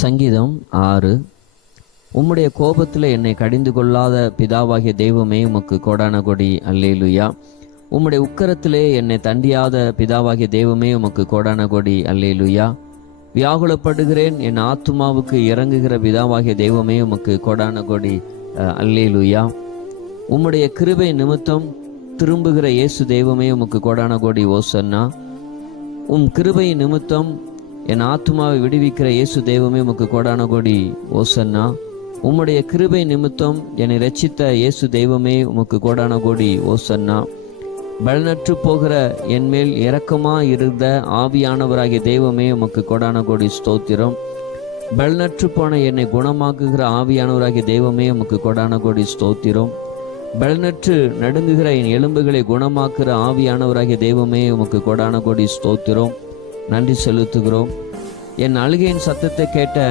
சங்கீதம் 6. உம்முடைய கோபத்தில் என்னை கடிந்து கொள்ளாத பிதாவாகிய தெய்வமே உமக்கு கோடான கொடி அல்லேலுயா. உம்முடைய உக்கரத்திலே என்னை தண்டியாத பிதாவாகிய தெய்வமே உமக்கு கோடான கொடி அல்லேலுயா. வியாகுலப்படுகிறேன், என் ஆத்துமாவுக்கு இறங்குகிற பிதாவாகிய தெய்வமே உமக்கு கோடான கொடி அல்லேலுயா. உம்முடைய கிருபை நிமித்தம் திரும்புகிற இயேசு தெய்வமே உமக்கு கோடான கொடி ஓசன்னா. கிருபை நிமித்தம் என் ஆத்துமாவை விடுவிக்கிற இயேசு தெய்வமே உமக்கு கோடான கோடி ஓசன்னா. உம்முடைய கிருபை நிமித்தம் என்னை இரட்சித்த இயேசு தெய்வமே உமக்கு கோடான கோடி ஓசன்னா. பலனற்று போகிற என் மேல் இரக்கமா இருந்த ஆவியானவராகிய தெய்வமே உமக்கு கோடான கோடி ஸ்தோத்திரம். பலனற்று போன என்னை குணமாக்குகிற ஆவியானவராகிய தெய்வமே உமக்கு கோடான கோடி ஸ்தோத்திரம். பலனற்று நடுங்குகிற என் எலும்புகளை குணமாக்குற ஆவியானவராகிய தெய்வமே உமக்கு கோடான கோடி ஸ்தோத்திரம். நன்றி செலுத்துகிறோம். என் அழுகையின் சத்தத்தை கேட்ட